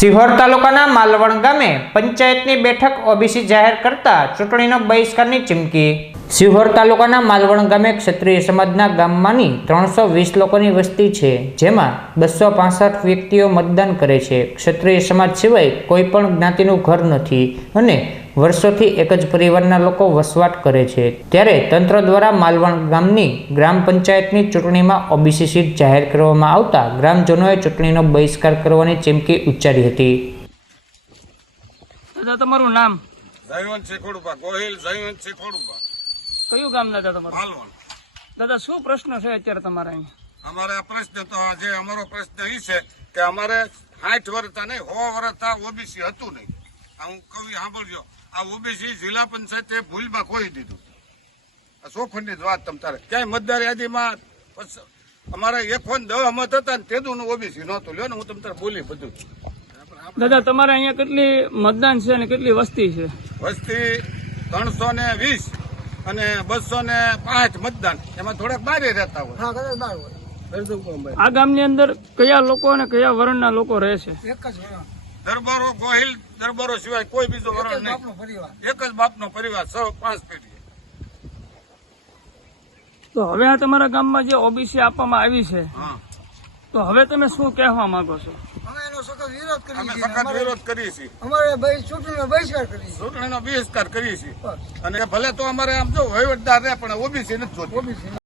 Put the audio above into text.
સિહોર તાલુકાના માલવણ ગામે પંચાયતની બેઠક ઓબીસી જાહેર કરતા ચૂંટણીનો બહિષ્કારની ચીમકી. સિહોર તાલુકાના માલવણ ગામે ક્ષત્રિય સમાજના ગામમાંની ત્રણસો વીસ લોકોની વસ્તી છે, જેમાં બસો પાસઠ વ્યક્તિઓ મતદાન કરે છે. ક્ષત્રિય સમાજ સિવાય કોઈ પણ જ્ઞાતિનું ઘર નથી અને વર્ષોથી એક જ પરિવારના લોકો વસવાટ કરે છે. ત્યારે તંત્ર દ્વારા માલવણ ગામની ગ્રામ પંચાયતની ચૂંટણીમાં ઓબીસી સીટ જાહેર કરવામાં આવતા ગ્રામજનોએ ચૂંટણીનો બહિષ્કાર કરવાની ચીમકી ઉચ્ચારી હતી. દાદા તમારું નામ? જયવંત શેખોડુપા ગોહિલ જયવંત શેખોડુપા કયું ગામ દાદા તમારું? માલવણ. દાદા શું પ્રશ્ન છે અત્યારે તમારા અહીંયા? અમારે આ પ્રશ્ન તો આજે અમારો પ્રશ્ન એ છે કે અમારે સાઠ વર્ષ નહીં સો વર્ષ ઓબીસી હતું નહીં. આ હું કવિ સાંભળજો. આ ઓબીસી જિલ્લા પંચાયતે ભૂલમાં ખોઈ દીધું. આ ચોખંડની જ વાત તમ તારે. ક્યાંય મતદાર યાદીમાં અમારા અમારે ફોન દવા મત હતા ને તેદું ઓબીસી નહોતું. લ્યો ને હું તમ તારે બોલી બધું. દાદા તમારે અહીંયા કેટલી મતદાન છે અને કેટલી વસ્તી છે? વસ્તી ત્રણસો ને વીસ અને બસો ને પાંચ મતદાન. એમાં થોડાક બારે રહેતા હોય. આ ગામની અંદર કયા લોકો અને કયા વર્ણના લોકો રહે છે? દરબારો ગોહિલ દરબારો સિવાય કોઈ બીજો વરણ નહીં એક જ બાપનો પરિવાર સૌ પાંચ પેઢી તો હવે આ તમારા ગામમાં જે ઓબીસી આપવામાં આવી છે હા. તો હવે તમે શું કહેવા માંગો છો? અમે એનો સખત વિરોધ કરીએ છીએ. સખત વિરોધ કરીએ છીએ. અમારે ભાઈ ચૂંટણીનો બહિષ્કાર કરીએ છીએ. અને ભલે તો અમારે આમ જો વહીવટદાર રહે પણ ઓબીસી નથી જોતી.